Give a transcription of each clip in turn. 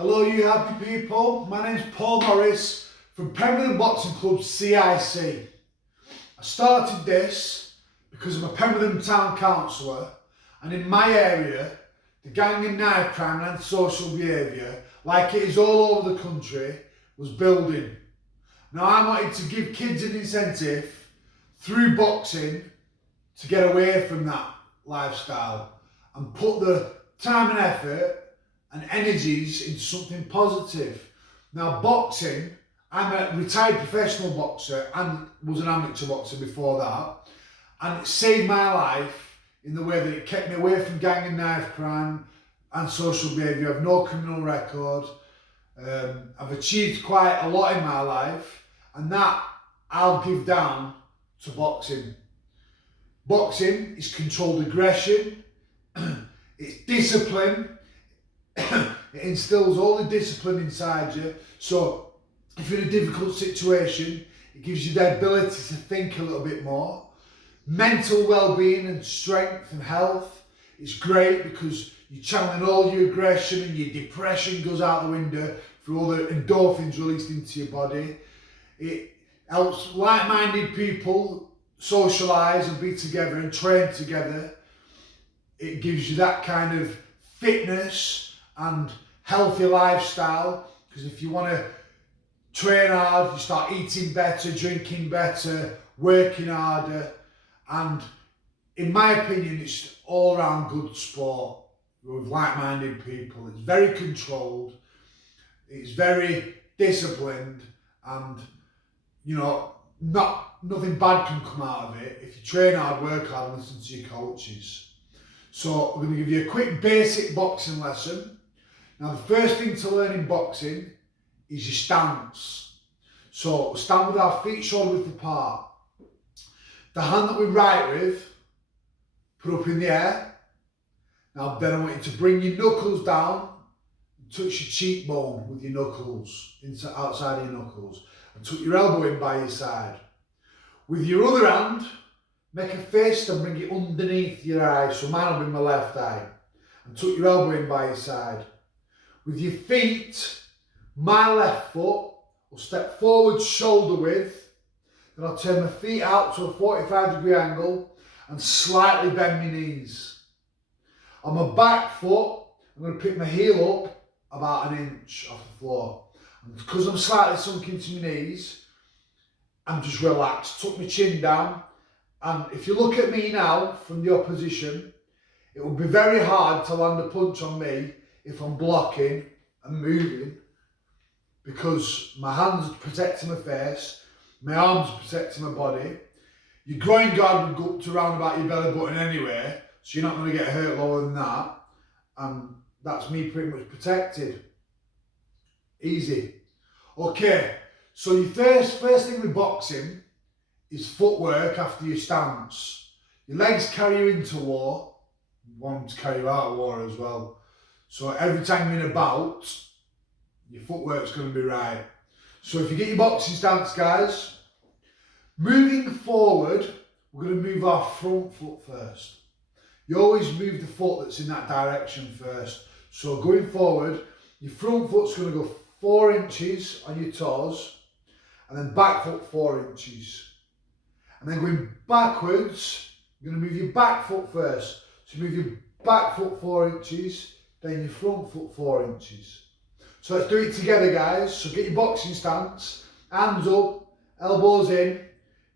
Hello you happy people, my name's Paul Morris from Pembrokeshire Boxing Club CIC. I started this because I'm a Pembrokeshire Town Councillor, and in my area the gang and knife crime and antisocial behaviour, like it is all over the country, was building. Now I wanted to give kids an incentive through boxing to get away from that lifestyle and put the time and effort and energies into something positive. Now boxing, I'm a retired professional boxer and was an amateur boxer before that, and it saved my life in the way that it kept me away from gang and knife crime and social behaviour. I have no criminal record. I've achieved quite a lot in my life, and that I'll give down to boxing. Boxing is controlled aggression, it's discipline, it instills all the discipline inside you. So if you're in a difficult situation, it gives you the ability to think a little bit more. Mental well-being and strength and health is great because you're channeling all your aggression and your depression goes out the window through all the endorphins released into your body. It helps like-minded people socialise and be together and train together. It gives you that kind of fitness and healthy lifestyle, because if you want to train hard, you start eating better, drinking better, working harder, and in my opinion it's all round good sport with like-minded people. It's very controlled, it's very disciplined, and you know, nothing bad can come out of it if you train hard, work hard and listen to your coaches. So we're going to give you a quick basic boxing lesson. Now the first thing to learn in boxing is your stance. So stand with our feet shoulder width apart. The hand that we right with, put up in the air. Now then I want you to bring your knuckles down and touch your cheekbone with your knuckles, outside of your knuckles, and tuck your elbow in by your side. With your other hand, make a fist and bring it underneath your eye, so mine will be my left eye, and tuck your elbow in by your side. With your feet, my left foot will step forward shoulder width, then I'll turn my feet out to a 45-degree angle and slightly bend my knees. On my back foot, I'm going to pick my heel up about 1 inch off the floor. And because I'm slightly sunk into my knees, I'm just relaxed, tuck my chin down. And if you look at me now from your position, it will be very hard to land a punch on me if I'm blocking and moving, because my hands are protecting my face, my arms are protecting my body. Your groin guard would go up to around about your belly button anyway, so you're not going to get hurt lower than that. And that's me pretty much protected. Easy. Okay, so your first thing with boxing is footwork after your stance. Your legs carry you into war, you want them to carry you out of war as well. So every time you're in a bout, your footwork's going to be right. So if you get your boxing stance, guys, moving forward, we're going to move our front foot first. You always move the foot that's in that direction first. So going forward, your front foot's going to go 4 inches on your toes, and then back foot 4 inches. And then going backwards, you're going to move your back foot first. So move your back foot 4 inches, then your front foot 4 inches. So let's do it together, guys. So get your boxing stance, hands up, elbows in,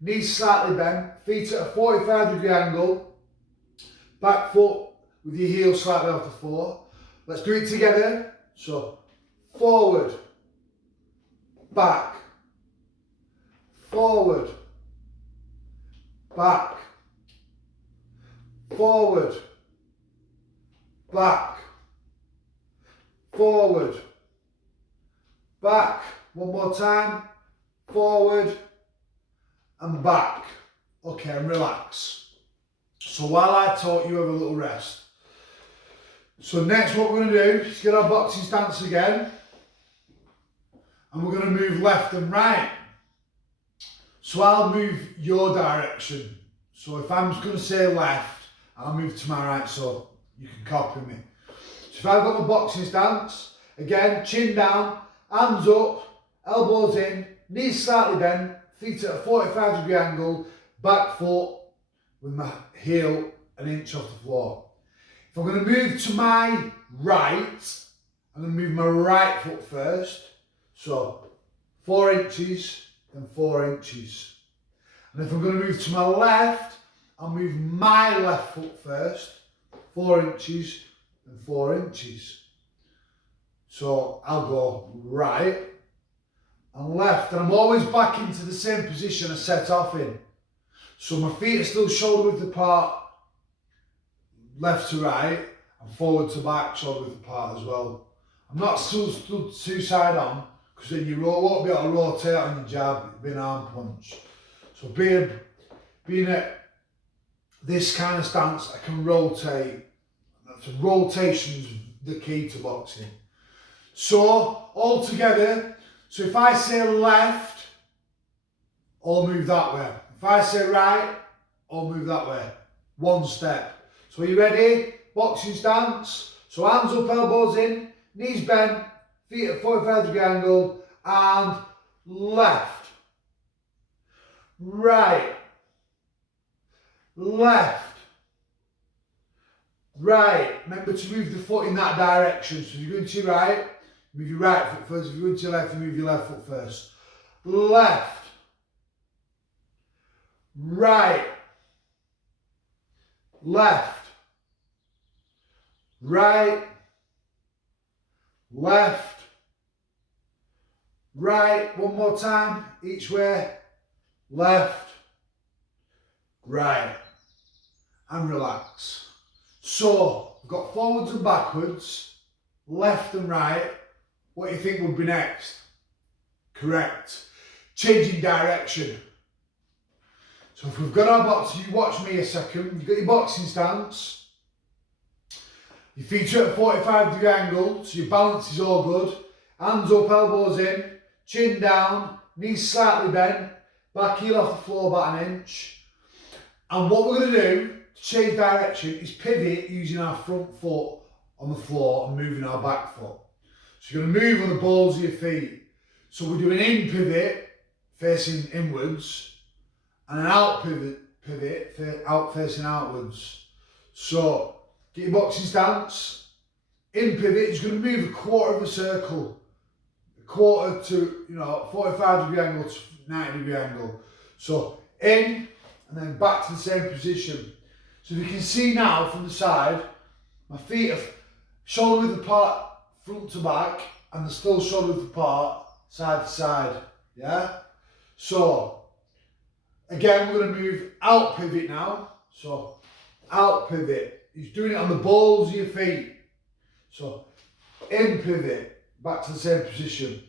knees slightly bent, feet at a 45-degree angle, back foot with your heel slightly off the floor. Let's do it together. So forward, back, forward, back, forward, back, forward, back. One more time, forward and back. Okay, and relax. So while I talk, you have a little rest. So next what we're going to do is get our boxing stance again, and we're going to move left and right. So I'll move your direction. So if I'm just going to say left, I'll move to my right so you can copy me. So if I've got my boxing stance, Again, chin down, hands up, elbows in, knees slightly bent, feet at a 45-degree angle, back foot with my heel an inch off the floor. If I'm going to move to my right, I'm going to move my right foot first. So 4 inches, then 4 inches. And if I'm going to move to my left, I'll move my left foot first, 4 inches, and 4 inches. So I'll go right and left, and I'm always back into the same position I set off in. So my feet are still shoulder width apart, left to right, and forward to back, shoulder width apart as well. I'm not still stood two side on, because then you won't be able to rotate on your jab, it'll be an arm punch. So being at this kind of stance, I can rotate. Rotation's the key to boxing. So, all together, so if I say left, I'll move that way. If I say right, I'll move that way. One step. So are you ready? Boxing stance. So hands up, elbows in, knees bent, feet at 45-degree angle, and left. Right. Left. Right. Remember to move the foot in that direction. So if you're going to your right, move your right foot first. If you're going to your left, you move your left foot first. Left. Right. Left. Right. Left. Right. One more time. Each way. Left. Right. And relax. So, we've got forwards and backwards, left and right. What do you think would be next? Correct. Changing direction. So if we've got our boxing, you watch me a second. You've got your boxing stance. Your feet are at a 45-degree angle, so your balance is all good. Hands up, elbows in, chin down, knees slightly bent, back heel off the floor about an inch. And what we're going to do to change direction is pivot using our front foot on the floor and moving our back foot. So you're going to move on the balls of your feet. So we're doing in pivot, facing inwards, and an out pivot, out facing outwards. So get your boxing stance. In pivot is going to move a quarter of a circle, a quarter to 45-degree angle to 90-degree angle. So in and then back to the same position. So if you can see now from the side, my feet are shoulder width apart, front to back, and they're still shoulder width apart, side to side. Yeah? So, again, we're going to move out pivot now. So, out pivot. He's doing it on the balls of your feet. So, in pivot, back to the same position.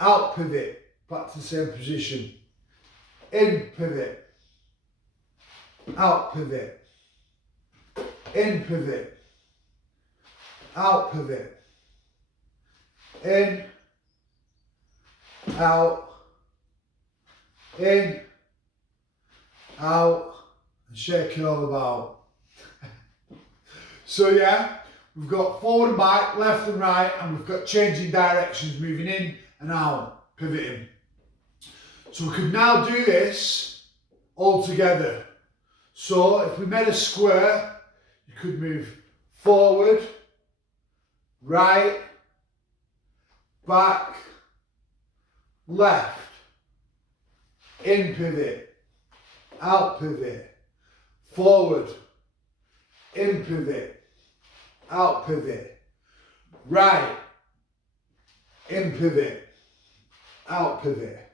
Out pivot, back to the same position. In pivot. Out pivot, in pivot, out pivot, in, out, in, out, and shake it all about. So yeah, we've got forward and back, left and right, and we've got changing directions, moving in and out, pivoting. So we could now do this all together. So if we made a square, you could move forward, right, back, left, in pivot, out pivot, forward, in pivot, out pivot, right, in pivot, out pivot,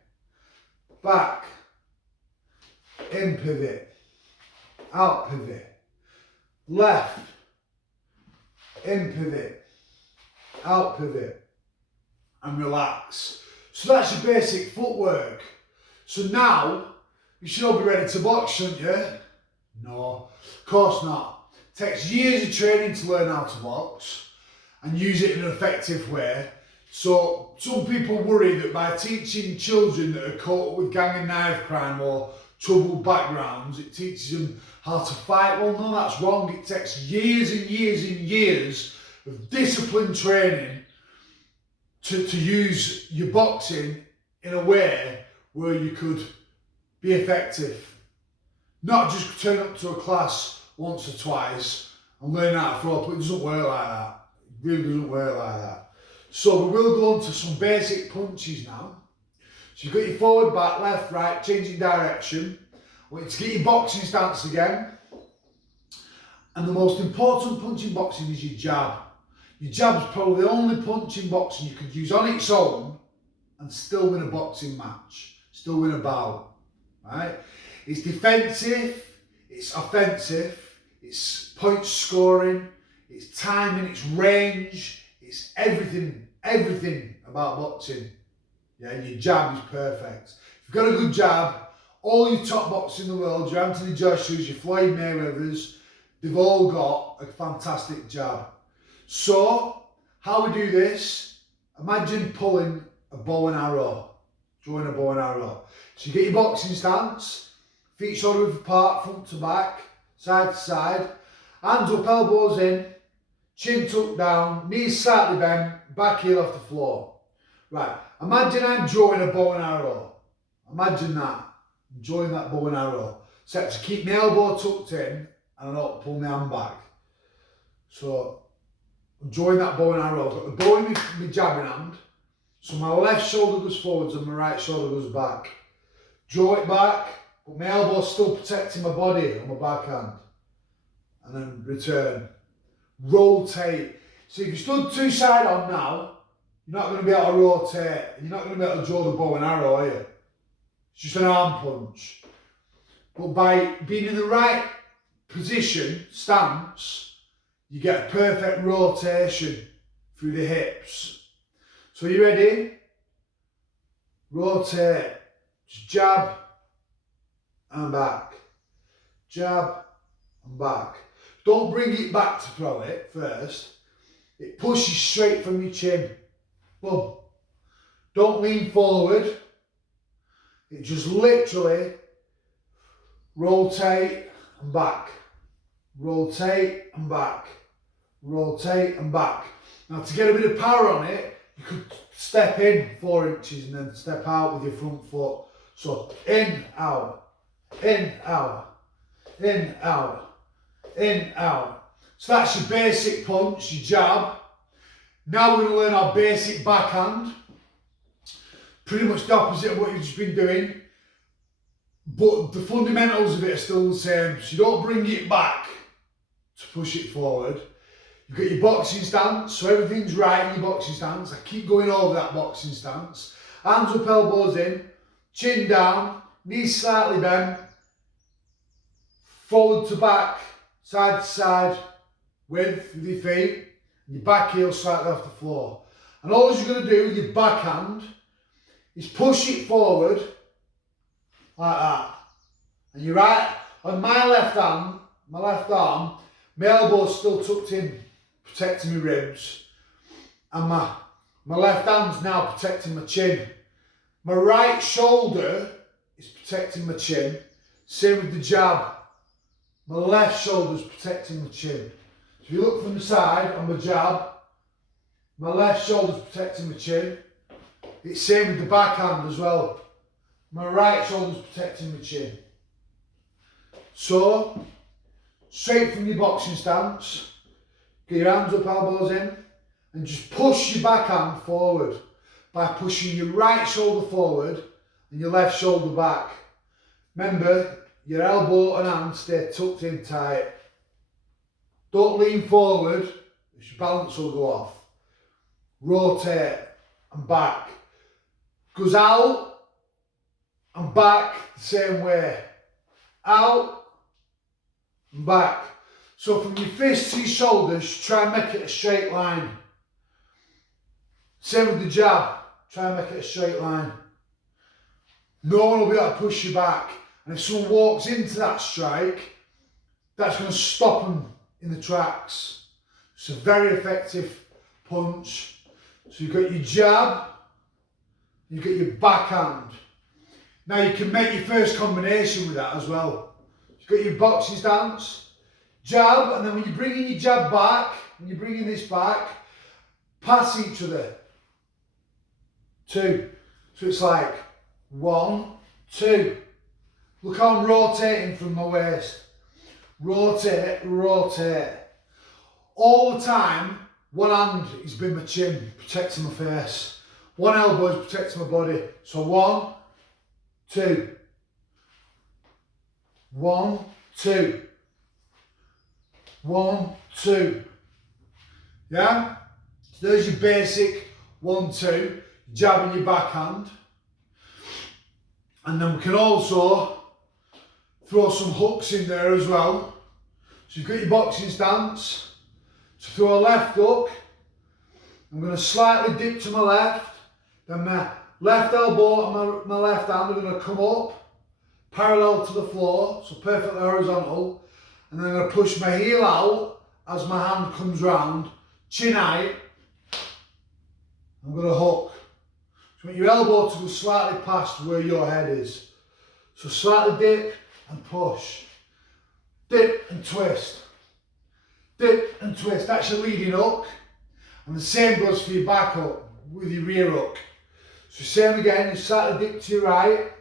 back, in pivot, out pivot, left, in pivot, out pivot, and relax. So that's your basic footwork. So now, you should all be ready to box, shouldn't you? No, of course not. It takes years of training to learn how to box and use it in an effective way. So some people worry that by teaching children that are caught up with gang and knife crime or troubled backgrounds, it teaches them how to fight. Well, no, that's wrong. It takes years and years and years of disciplined training to use your boxing in a way where you could be effective. Not just turn up to a class once or twice and learn how to throw, but it doesn't work like that. It really doesn't work like that. So we will go on to some basic punches now. So you've got your forward, back, left, right, changing direction. I want you to get your boxing stance again. And the most important punch in boxing is your jab. Your jab is probably the only punch in boxing you could use on its own and still win a boxing match, still win a bout, right? It's defensive, it's offensive, it's point scoring, it's timing, it's range, it's everything about boxing. Yeah, and your jab is perfect. If you've got a good jab, all your top boxers in the world, your Anthony Joshua's, your Floyd Mayweather's, they've all got a fantastic jab. So, how we do this, imagine pulling a bow and arrow, drawing a bow and arrow. So you get your boxing stance, feet shoulder width apart, front to back, side to side, hands up, elbows in, chin tucked down, knees slightly bent, back heel off the floor. Right, imagine I'm drawing a bow and arrow. Imagine that, I'm drawing that bow and arrow. Except to keep my elbow tucked in and I don't pull my hand back. So, I'm drawing that bow and arrow. I've got the bow in my jabbing hand. So my left shoulder goes forwards and my right shoulder goes back. Draw it back, but my elbow's still protecting my body on my backhand. And then return. Rotate. So if you stood two side on now, you're not going to be able to rotate. You're not going to be able to draw the bow and arrow, are you? It's just an arm punch. But by being in the right position, stance, you get a perfect rotation through the hips. So you ready? Rotate. Just jab and back. Jab and back. Don't bring it back to throw it first. It pushes straight from your chin. Boom. Don't lean forward. It just literally rotate and back. Rotate and back. Rotate and back. Now to get a bit of power on it, you could step in 4 inches and then step out with your front foot. So in, out, in, out, in, out, in, out. So that's your basic punch, your jab. Now we're going to learn our basic backhand. Pretty much the opposite of what you've just been doing. But the fundamentals of it are still the same. So you don't bring it back to push it forward. You've got your boxing stance, so everything's right in your boxing stance. I keep going over that boxing stance. Hands up, elbows in, chin down, knees slightly bent, forward to back, side to side, with your feet, and your back heel slightly off the floor. And all you're going to do with your backhand is push it forward, like that. And you're right, on my left hand, my left arm, my elbow's still tucked in, protecting my ribs, and my left hand's now protecting my chin. My right shoulder is protecting my chin. Same with the jab. My left shoulder's protecting my chin. So if you look from the side on my jab, my left shoulder's protecting my chin. It's same with the backhand as well. My right shoulder's protecting my chin. So, straight from your boxing stance, get your hands up, elbows in, and just push your backhand forward by pushing your right shoulder forward and your left shoulder back. Remember, your elbow and hand stay tucked in tight. Don't lean forward, your balance will go off. Rotate and back. Goes out and back the same way. Out and back. So from your fist to your shoulders, try and make it a straight line. Same with the jab, try and make it a straight line. No one will be able to push you back. And if someone walks into that strike, that's going to stop them in the tracks. It's a very effective punch. So you've got your jab, you've got your backhand. Now you can make your first combination with that as well. You've got your boxing stance, jab, and then when you're bringing your jab back, when you're bringing this back, pass each other. 2. So it's like 1, 2. Look how I'm rotating from my waist. Rotate, rotate. All the time, one hand is been my chin, protecting my face. One elbow is protecting my body. So 1, 2. 1, 2. 1, 2. Yeah? So there's your basic 1, 2. Jab in your backhand. And then we can also throw some hooks in there as well. So you've got your boxing stance. So throw a left hook. I'm going to slightly dip to my left. Then my left elbow and my left hand are going to come up parallel to the floor, so perfectly horizontal. And then I'm going to push my heel out as my hand comes round, chin height. I'm going to hook. So you want your elbow to go slightly past where your head is. So slightly dip and push. Dip and twist. Dip and twist. That's your leading hook. And the same goes for your back hook with your rear hook. So same again, you slightly dip to your right.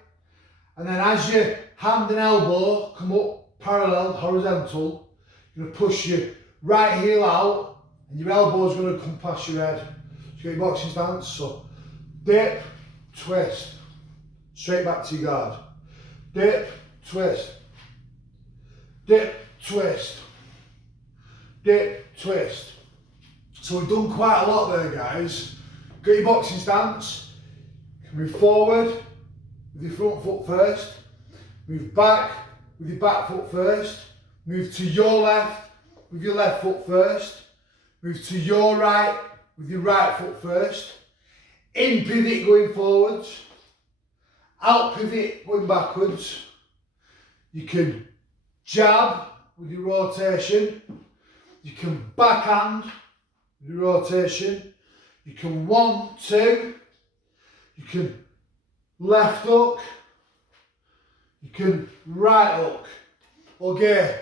And then as your hand and elbow come up parallel, horizontal, you're going to push your right heel out and your elbow is going to come past your head. So you get your boxing stance. So dip, twist, straight back to your guard. Dip, twist. Dip, twist. Dip, twist. So we've done quite a lot there, guys. Got your boxing stance. Move forward with your front foot first. Move back with your back foot first. Move to your left with your left foot first. Move to your right with your right foot first. In pivot going forwards. Out pivot going backwards. You can jab with your rotation. You can backhand with your rotation. You can 1, 2. You can left hook. You can right hook. Okay.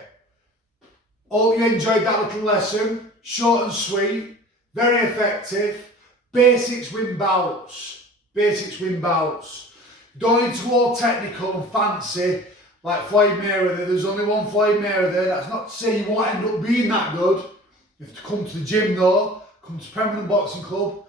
Hope you enjoyed that little lesson. Short and sweet. Very effective. Basics win bouts. Basics win bouts. Don't need to go all technical and fancy like Floyd Mayweather. There's only one Floyd Mayweather. That's not to say you won't end up being that good. You have to come to the gym though. Come to Permanent Boxing Club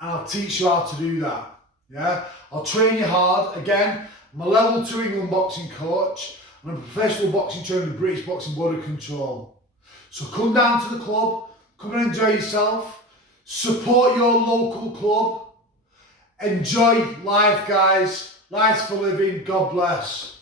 and I'll teach you how to do that. Yeah, I'll train you hard. Again, I'm a level 2 England boxing coach and I'm a professional boxing trainer with the British Boxing Board of Control. So come down to the club, come and enjoy yourself, support your local club, enjoy life guys, life's for living, God bless.